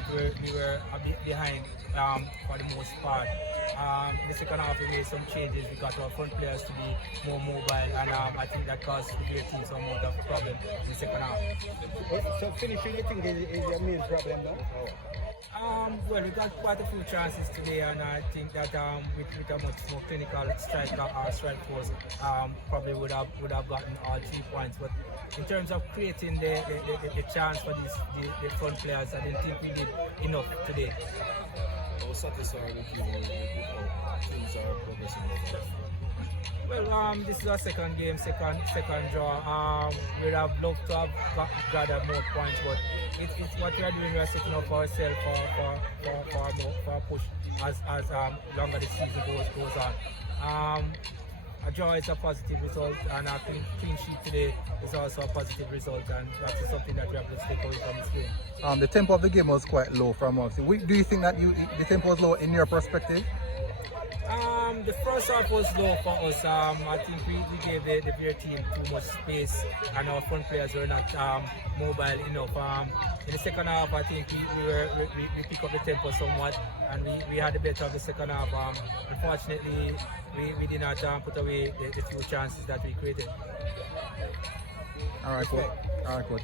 think we were a bit behind for the most part. The second half we made some changes. We got our front players to be more mobile, and I think that caused the Vere team some amount of problem in the second half. So finishing, you think is your main problem now? Well, we got quite a few chances today, and I think that with a much more clinical striker or strike force, probably would have gotten all 3 points. But in terms of creating the chance for the front players, I didn't think we did enough today. How satisfied with you with how things are progressing? Well, this is our second game, second draw. We'd have loved to have gathered more points, but it's what we are doing. We are setting up ourselves for a push as longer the season goes on. A draw is a positive result, and a clean sheet today is also a positive result, and that's something that we have to take away from this game. The tempo of the game was quite low from us. Do you think that the tempo was low in your perspective? The first half was low for us. I think we gave the Vere team too much space, and our front players were not mobile enough. In the second half, I think we picked up the tempo somewhat, and we had the better of the second half. Unfortunately, we did not put away the few chances that we created. All right, coach.